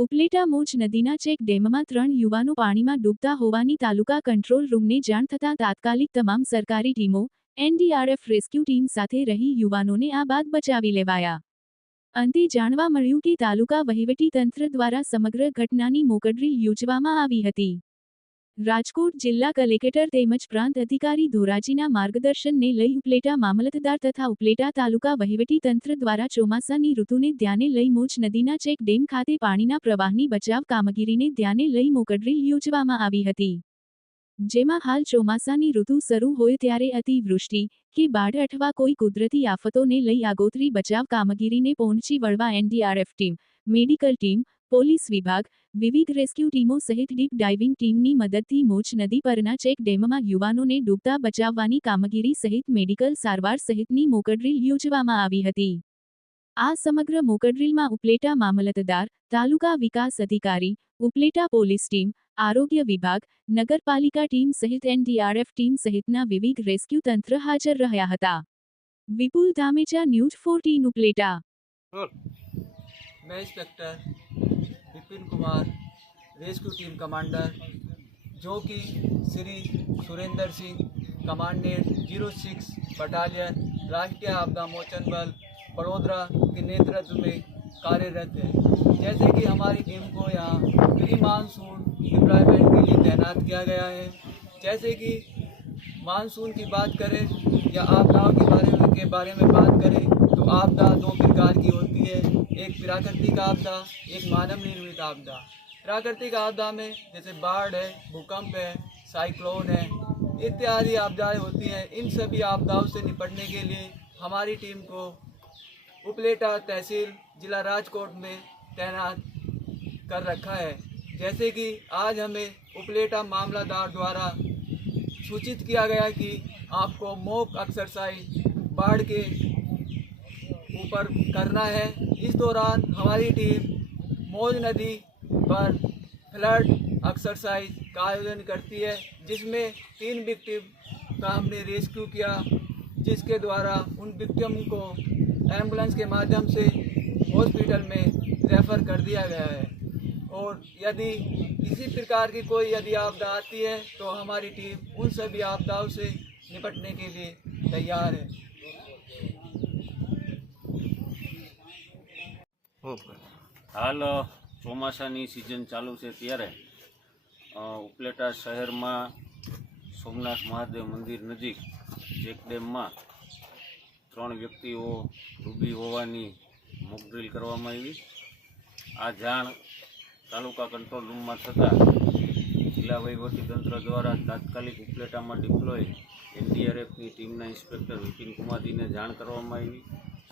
ઉપલેટા મોજ નદીના ચેક ડેમમાં ત્રણ યુવાનો પાણીમાં ડૂબતા હોવાની તાલુકા કંટ્રોલ રૂમને જાણ થતાં તાત્કાલિક તમામ સરકારી ટીમો એનડીઆરએફ રેસ્ક્યુ ટીમ સાથે રહી યુવાનોને આ બાદ બચાવી લેવાયા અંતે જાણવા મળ્યું કે તાલુકા વહીવટી તંત્ર દ્વારા સમગ્ર ઘટનાની મોકડરીલ યોજવામાં આવી હતી રાજકોટ જિલ્લા કલેક્ટર તેમજ પ્રાંત અધિકારી ધોરાજીના માર્ગદર્શનને લઈ ઉપલેટા મામલતદાર તથા ઉપલેટા તાલુકા વહીવટી તંત્ર દ્વારા ચોમાસાની ઋતુને ધ્યાને લઈ મોજ નદીના ચેક ડેમ ખાતે પાણીના પ્રવાહની બચાવ કામગીરીને ધ્યાને લઈ મોકડ્રીલ યોજવામાં આવી હતી જેમાં હાલ ચોમાસાની ઋતુ શરૂ હોય ત્યારે અતિવૃષ્ટિ કે બાઢ અથવા કોઈ કુદરતી આફતોને લઈ આગોતરી બચાવ કામગીરીને પહોંચી વળવા NDRF team medical team police વિભાગ વિવિધ રેસ્ક્યુ ટીમો સહિત ડીપ ડાઇવિંગ ટીમની મદદથી મોજ નદી પરના ચેક ડેમમાં યુવાનોને ડૂબતા બચાવવાની કામગીરી સહિત મેડિકલ સારવાર સહિતની મોકડ્રીલ યોજવામાં આવી હતી આ સમગ્ર મોકડ્રીલમાં ઉપલેટા મામલતદાર તાલુકા વિકાસ અધિકારી ઉપલેટા પોલીસ ટીમ આરોગ્ય વિભાગ નગરપાલિકા ટીમ સહિત એનડીઆરએફ ટીમ સહિતના વિવિધ રેસ્ક્યુ તંત્ર હાજર રહ્યા હતા વિપુલ ધામેચા ન્યૂઝ ફોર્ટીન ઉપલેટા मैं inspector Vipin Kumar rescue team commander जो कि Shri Surendra Singh commandant zero six battalion राष्ट्रीय आपदा मोचन बल बड़ोदरा के नेतृत्व में कार्यरत है जैसे कि हमारी टीम को यहाँ प्री मानसून डिप्लॉयमेंट के लिए तैनात किया गया है जैसे कि मानसून की बात करें या आपदाओं के बारे में के बारे में बात करें तो आपदा दो प्रकार की होती है एक प्राकृतिक आपदा एक मानव निर्मित आपदा प्राकृतिक आपदा में जैसे बाढ़ है भूकंप है साइक्लोन है इत्यादि आपदाएं होती हैं इन सभी आपदाओं से निपटने के लिए हमारी टीम को उपलेटा तहसील जिला राजकोट में तैनात कर रखा है जैसे कि आज हमें उपलेटा मामलादार द्वारा सूचित किया गया कि आपको मोक एक्सरसाइज बाढ़ के पर करना है इस दौरान हमारी टीम मौज नदी पर फ्लड एक्सरसाइज का आयोजन करती है जिसमें तीन विक्टिम का हमने रेस्क्यू किया जिसके द्वारा उन विक्टिम को एम्बुलेंस के माध्यम से हॉस्पिटल में रेफ़र कर दिया गया है और यदि किसी प्रकार की कोई यदि आपदा आती है तो हमारी टीम उन सभी आपदाओं से निपटने के लिए तैयार है હાલ ચોમાસાની સિઝન ચાલુ છે ત્યારે ઉપલેટા શહેરમાં સોમનાથ મહાદેવ મંદિર નજીક ચેક ડેમમાં ત્રણ વ્યક્તિઓ ડૂબી હોવાની મોકડ્રીલ કરવામાં આવી આ જાણ તાલુકા કંટ્રોલ રૂમમાં થતાં જિલ્લા તંત્ર દ્વારા તાત્કાલિક ઉપલેટામાં ડિપ્લોય એનડીઆરએફની ટીમના ઇન્સ્પેક્ટર વિપિન કુમારજીને જાણ કરવામાં આવી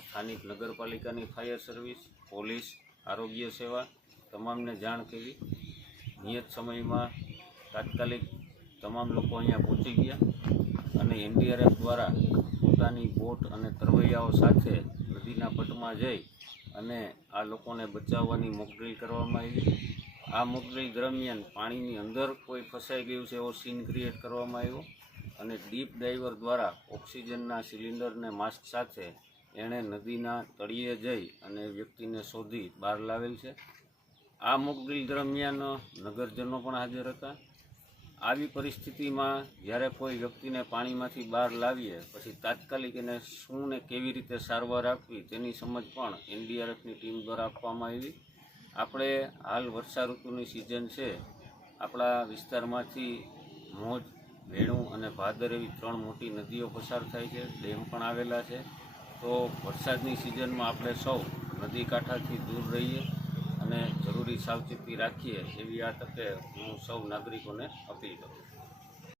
સ્થાનિક નગરપાલિકાની ફાયર સર્વિસ પોલીસ આરોગ્ય સેવા તમામને જાણ કરી નિયત સમયમાં તાત્કાલિક તમામ લોકો અહીંયા પહોંચી ગયા અને એનડીઆરએફ દ્વારા પોતાની બોટ અને તરવૈયાઓ સાથે નદીના પટમાં જઈ અને આ લોકોને બચાવવાની મોકડ્રીલ કરવામાં આવી આ મોકડ્રીલ દરમિયાન પાણીની અંદર કોઈ ફસાઈ ગયું છે એવો સીન ક્રિએટ કરવામાં આવ્યો અને ડીપ ડાઈવર દ્વારા ઓક્સિજનના સિલિન્ડરને માસ્ક સાથે એણે નદીના તળિયે જઈ અને વ્યક્તિને શોધી બહાર લાવેલ છે આ મોકડ્રીલ દરમિયાન નગરજનો પણ હાજર હતા આવી પરિસ્થિતિમાં જ્યારે કોઈ વ્યક્તિને પાણીમાંથી બહાર લાવીએ પછી તાત્કાલિક એને શું ને કેવી રીતે સારવાર આપવી તેની સમજ પણ એનડીઆરએફની ટીમ દ્વારા આપવામાં આવી આપણે હાલ વર્ષા ઋતુની સિઝન છે આપણા વિસ્તારમાંથી મોજ વેણું અને ભાદર એવી ત્રણ મોટી નદીઓ પસાર થાય છે ડેમ પણ આવેલા છે તો વરસાદની સિઝનમાં આપણે સૌ નદી કાંઠાથી દૂર રહીએ અને જરૂરી સાવચેતી રાખીએ એવી આ તકે હું સૌ નાગરિકોને અપીલ કરું